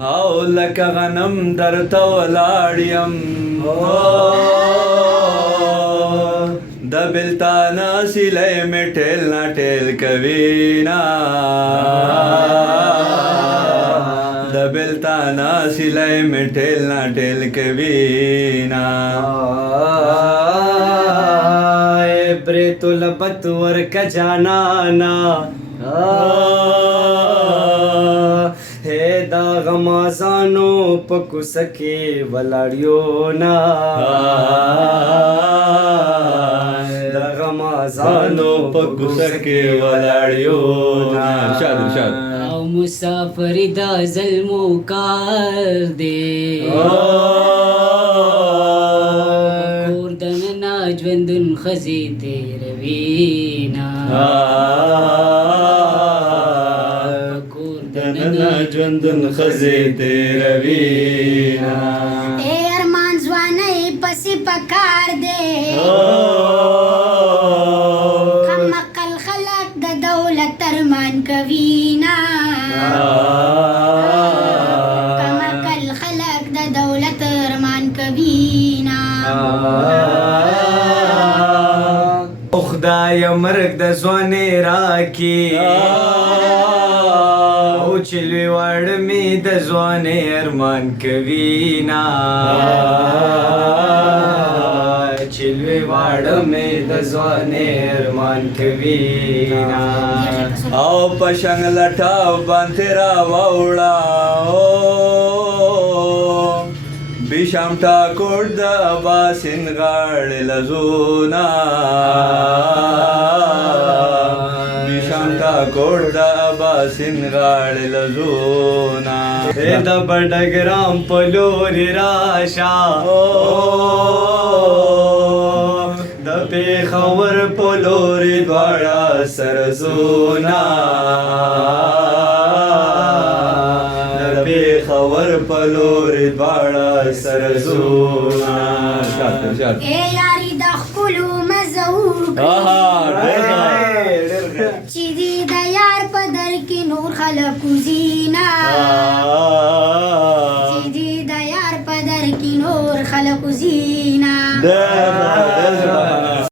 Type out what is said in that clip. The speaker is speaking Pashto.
او لکه غنم درته ولاړ یم د بېلتانه سیلی مې ټیل نه ټیل کوي نه د بېلتانه سیلی مې ټیل نه ټیل کوي نه برېتو لبت ورکه جانانا ہے دا غمازانو په کوڅه کې ولاړیو نا دا غمازانو په کوڅه کې ولاړیو نا او مسافر دا ظلمو کار دی کور دننه ژوندون ښځې تېروي نه ژوندون ښځې تېروي نه اے ارمان ځوانۍ پسې پکار دی کم عقل خلک د دولت ارمان کوي نه کم عقل خلک د دولت ارمان کوي نه او خدای مرګ د ځوانۍ راکړي او چې لوی واړه مې د ځوانۍ ارمان کوي نه چې لوی واړه مې د ځوانۍ ارمان کوي نه او په شنګ لټاو باندې راوړه بیشام ټاکور د اباسین غاړې لزونا بیشام ټاکور د اباسین غاړې لزونا د بډګرام په لورې راشه د پېښور په لورې دواړه سرزونه پېښور په لورې دواړه سرزونه اے یاري د ښکلو مزه چې دي د یار په در کې نور خلک وځي نه